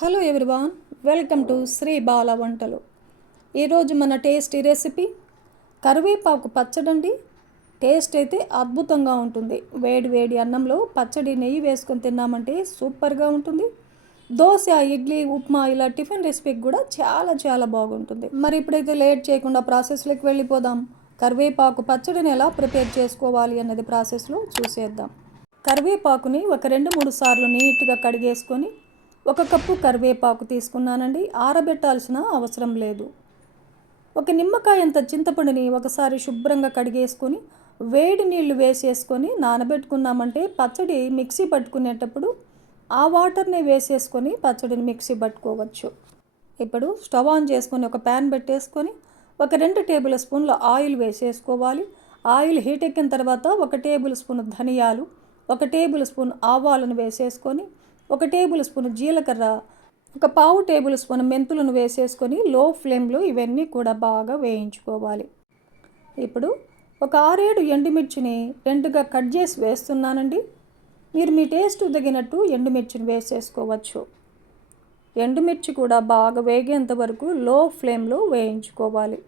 Hello everyone welcome to Shri Bala వంటలు. ఈరోజు మన టేస్టీ రెసిపీ కరివేపాకు పచ్చడండి. టేస్ట్ అయితే అద్భుతంగా ఉంటుంది. వేడి వేడి అన్నంలో పచ్చడి నెయ్యి వేసుకొని తిన్నామంటే సూపర్గా ఉంటుంది. దోశ ఇడ్లీ ఉప్మా ఇలా టిఫిన్ రెసిపీకి కూడా చాలా చాలా బాగుంటుంది. మరి ఇప్పుడైతే లేట్ చేయకుండా ప్రాసెస్లోకి వెళ్ళిపోదాం. కరివేపాకు పచ్చడిని ఎలా ప్రిపేర్ చేసుకోవాలి అన్నది ప్రాసెస్లో చూసేద్దాం. కరివేపాకుని ఒక రెండు మూడు సార్లు నీట్గా కడిగేసుకొని ఒక కప్పు కరివేపాకు తీసుకున్నానండి ఆరబెట్టాల్సిన అవసరం లేదు. ఒక నిమ్మకాయ అంత చింతపండుని ఒకసారి శుభ్రంగా కడిగేసుకొని వేడి నీళ్ళు వేసేసుకొని నానబెట్టుకున్నామంటే పచ్చడి మిక్సీ పట్టుకునేటప్పుడు ఆ వాటర్ని వేసేసుకొని పచ్చడిని మిక్సీ పట్టుకోవచ్చు. ఇప్పుడు స్టవ్ ఆన్ చేసుకొని ఒక ప్యాన్ పెట్టేసుకొని ఒక రెండు టేబుల్ స్పూన్ల ఆయిల్ వేసేసుకోవాలి. ఆయిల్ హీట్ ఎక్కిన తర్వాత ఒక టేబుల్ స్పూన్ ధనియాలు ఒక టేబుల్ స్పూన్ ఆవాలను వేసేసుకొని ఒక టేబుల్ స్పూన్ జీలకర్ర ఒక పావు టేబుల్ స్పూన్ మెంతులను వేసేసుకొని లో ఫ్లేమ్లో ఇవన్నీ కూడా బాగా వేయించుకోవాలి. ఇప్పుడు ఒక ఆరేడు ఎండుమిర్చిని రెండుగా కట్ చేసి వేస్తున్నానండి. మీరు మీ టేస్ట్ తగినట్టు ఎండుమిర్చిని వేసేసుకోవచ్చు. ఎండుమిర్చి కూడా బాగా వేగేంత వరకు లో ఫ్లేమ్లో వేయించుకోవాలి.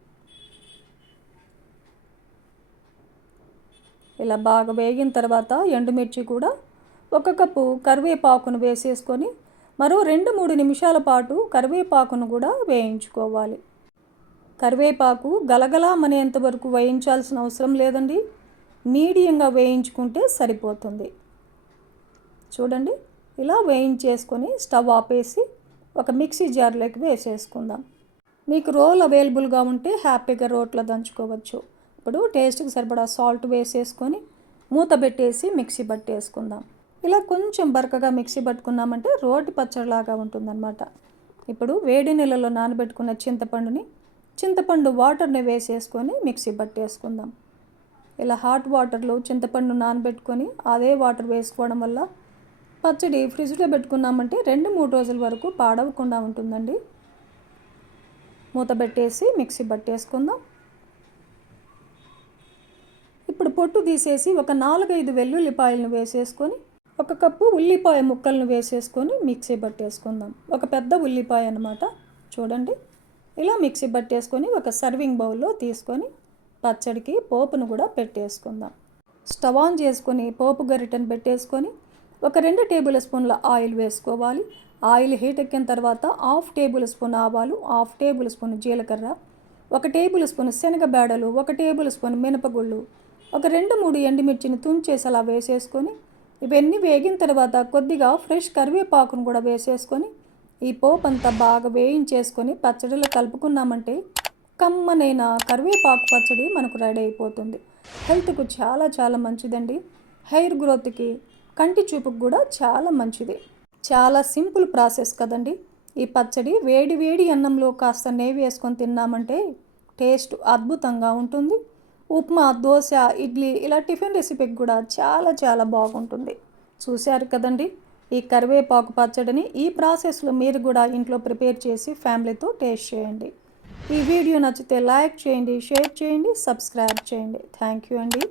ఇలా బాగా వేగిన తర్వాత ఎండుమిర్చి కూడా ఒక కప్పు కరివేపాకును వేసేసుకొని మరో రెండు మూడు నిమిషాల పాటు కరివేపాకును కూడా వేయించుకోవాలి. కరివేపాకు గలగలామనేంత వరకు వేయించాల్సిన అవసరం లేదండి. మీడియంగా వేయించుకుంటే సరిపోతుంది. చూడండి ఇలా వేయించేసుకొని స్టవ్ ఆపేసి ఒక మిక్సీ జార్లోకి వేసేసుకుందాం. మీకు రోల్ అవైలబుల్గా ఉంటే హ్యాపీగా రోట్లో దంచుకోవచ్చు. ఇప్పుడు టేస్ట్కి సరిపడా సాల్ట్ వేసేసుకొని మూత పెట్టేసి మిక్సీ పట్టేసుకుందాం. ఇలా కొంచెం బరకగా మిక్సీ పట్టుకున్నామంటే రోటి పచ్చడిలాగా ఉంటుందన్నమాట. ఇప్పుడు వేడి నీళ్ళలో నానబెట్టుకున్న చింతపండుని చింతపండు వాటర్ని వేసేసుకొని మిక్సీ పట్టేసుకుందాం. ఇలా హాట్ వాటర్లో చింతపండు నానబెట్టుకొని అదే వాటర్ వేసుకోవడం వల్ల పచ్చడి ఫ్రిడ్జ్లో పెట్టుకున్నామంటే రెండు మూడు రోజుల వరకు పాడవకుండా ఉంటుందండి. మూత పెట్టేసి మిక్సీ పట్టేసుకుందాం. ఇప్పుడు పొట్టు తీసేసి ఒక నాలుగైదు వెల్లుల్లిపాయలను వేసేసుకొని ఒక కప్పు ఉల్లిపాయ ముక్కలను వేసేసుకొని మిక్సీ పట్టేసుకుందాం ఒక పెద్ద ఉల్లిపాయ అనమాట చూడండి. ఇలా మిక్సీ పట్టేసుకొని ఒక సర్వింగ్ బౌల్లో తీసుకొని పచ్చడికి పోపును కూడా పెట్టేసుకుందాం. స్టవ్ ఆన్ చేసుకొని పోపు గరిటెను పెట్టేసుకొని ఒక రెండు టేబుల్ స్పూన్ల ఆయిల్ వేసుకోవాలి. ఆయిల్ హీట్ ఎక్కిన తర్వాత హాఫ్ టేబుల్ స్పూన్ ఆవాలు హాఫ్ టేబుల్ స్పూన్ జీలకర్ర ఒక టేబుల్ స్పూన్ శనగబేడలు ఒక టేబుల్ స్పూన్ మినపగుళ్ళు ఒక రెండు మూడు ఎండుమిర్చిని తుంచేసి అలా వేసేసుకొని ఇవన్నీ వేగిన తర్వాత కొద్దిగా ఫ్రెష్ కరివేపాకును కూడా వేసేసుకొని ఈ పోపు అంతా బాగా వేయించేసుకొని పచ్చడిలో కలుపుకున్నామంటే కమ్మనైన కరివేపాకు పచ్చడి మనకు రెడీ అయిపోతుంది. హెల్త్కు చాలా చాలా మంచిదండి. హెయిర్ గ్రోత్కి కంటి చూపుకు కూడా చాలా మంచిది. చాలా సింపుల్ ప్రాసెస్ కదండి. ఈ పచ్చడి వేడి వేడి అన్నంలో కాస్త నెయ్యి వేసుకొని తిన్నామంటే టేస్ట్ అద్భుతంగా ఉంటుంది. ఉప్మా దోశ ఇడ్లీ ఇలా టిఫిన్ రెసిపీకి కూడా చాలా చాలా బాగుంటుంది. చూశారు కదండి? ఈ కరివేపాకు పచ్చడిని ఈ ప్రాసెస్లో మీరు కూడా ఇంట్లో ప్రిపేర్ చేసి ఫ్యామిలీతో టేస్ట్ చేయండి. ఈ వీడియో నచ్చితే లైక్ చేయండి షేర్ చేయండి సబ్స్క్రైబ్ చేయండి. థ్యాంక్ యూ అండి.